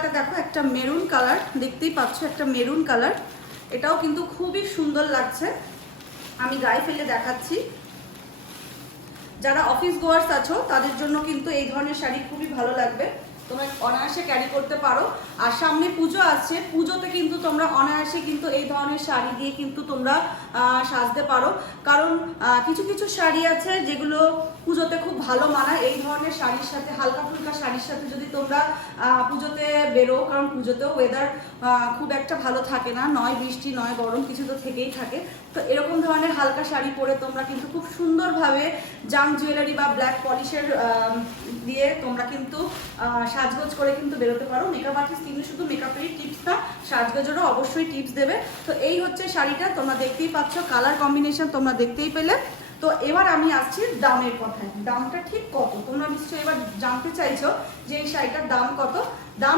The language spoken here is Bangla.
কালারটা দেখো, একটা মেরুন কালার, দেখতেই পাচ্ছ একটা মেরুন কালার, এটাও কিন্তু খুবই সুন্দর লাগছে। আমি গায়ে ফেলে দেখাচ্ছি। যারা অফিস গোয়ার্স আছো তাদের জন্য কিন্তু এই ধরনের শাড়ি খুবই ভালো লাগবে, তোমরা অনায়াসে ক্যারি করতে পারো। আর সামনে পুজো আসছে, পুজোতে কিন্তু তোমরা অনায়াসে কিন্তু এই ধরনের শাড়ি দিয়ে কিন্তু তোমরা সাজতে পারো। কারণ কিছু কিছু শাড়ি আছে যেগুলো পুজোতে খুব ভালো মানায়। এই ধরনের শাড়ির সাথে, হালকা ফুলকা শাড়ির সাথে যদি তোমরা পুজোতে বেরো, কারণ পুজোতেও ওয়েদার খুব একটা ভালো থাকে না, নয় বৃষ্টি নয় গরম, কিছু তো থেকেই থাকে। তো এরকম ধরনের হালকা শাড়ি পরে তোমরা কিন্তু খুব সুন্দরভাবে জাম জুয়েলারি বা ব্ল্যাক পলিশের দিয়ে তোমরা কিন্তু সাজগোজ করে কিন্তু বেরোতে পারো। মেকআপ আর্টিস্ট কিন্তু শুধু মেকআপেরই টিপস না, সাজগোজেরও অবশ্যই টিপস দেবে। তো এই হচ্ছে শাড়িটা, তোমরা দেখতেই পাচ্ছ, কালার কম্বিনেশন তোমরা দেখতেই পেলে। তো এবার আমি আসছি দামের কথায়। দামটা ঠিক কত তোমরা নিশ্চয়ই এবার জানতে চাইছো যে এই শাড়িটার দাম কত।